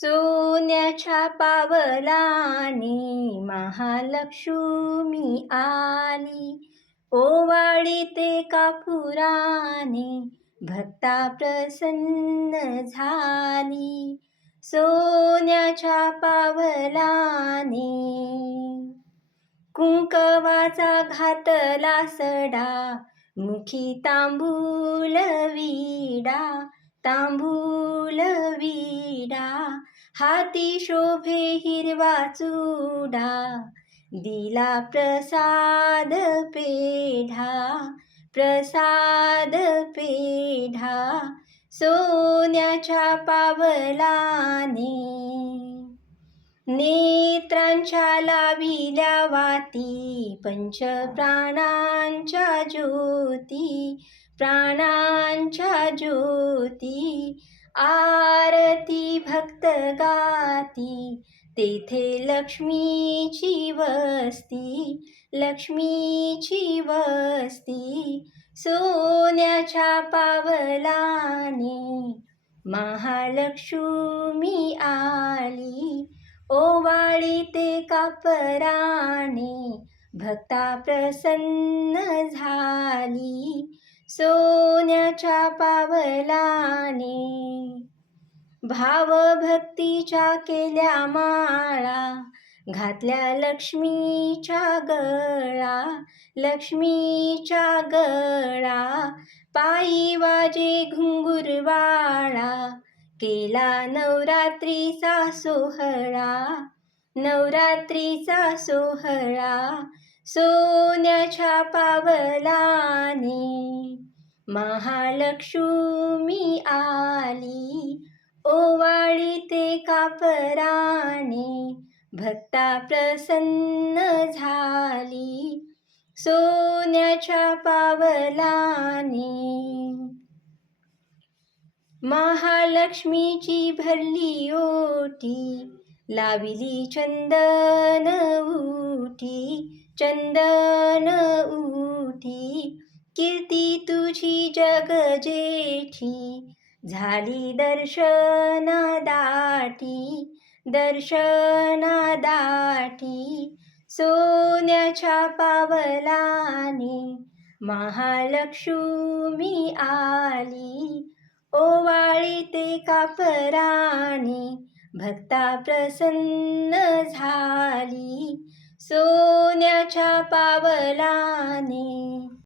सोन्याच्या पावलानी महालक्ष्मी आली ओवाळीते कापुराने भक्ता प्रसन्न झाली. सोन्याच्या पावलाने कुंकवाचा घातला सडा मुखी तांबूल विडा तांबूल विडा हाती शोभे हिरवा चुडा दिला प्रसाद पेढा प्रसाद पेढा सोन्याच्या पावलाने. नेत्रांच्या लाविल्या वाती पंच प्राणांच्या ज्योती प्राणांच्या ज्योती आरती भक्त गाती तेथे लक्ष्मीची वस्ती लक्ष्मीची वस्ती सोन्याच्या पावलाने महालक्ष्मी आली. ओवाळी ते कापराने भक्ता प्रसन्न झाली. सोन्याच्या पावलाने भावभक्तीच्या केल्या माळा घातल्या लक्ष्मीच्या गळा लक्ष्मीच्या गळा पायी वाजे घुंगुरवाळा केला नवरात्रीचा सोहळा नवरात्रीचा सोहळा सोन्याच्या पावलाने. महालक्ष्मी आली ओवाळीते कापराने भक्ता प्रसन्न झाली. सोन्याच्या पावलाने. महालक्ष्मीची भरली ओटी लाविली चंदन उठी चंदन उठी कीर्ती तुझी जग जेठी झाली दर्शना दाटी दर्शना दाटी सोन्याच्या पावलाने महालक्ष्मी आली. ओवाळी ते कापराणी भक्ता प्रसन्न झाली. सोन्याच्या पावलाने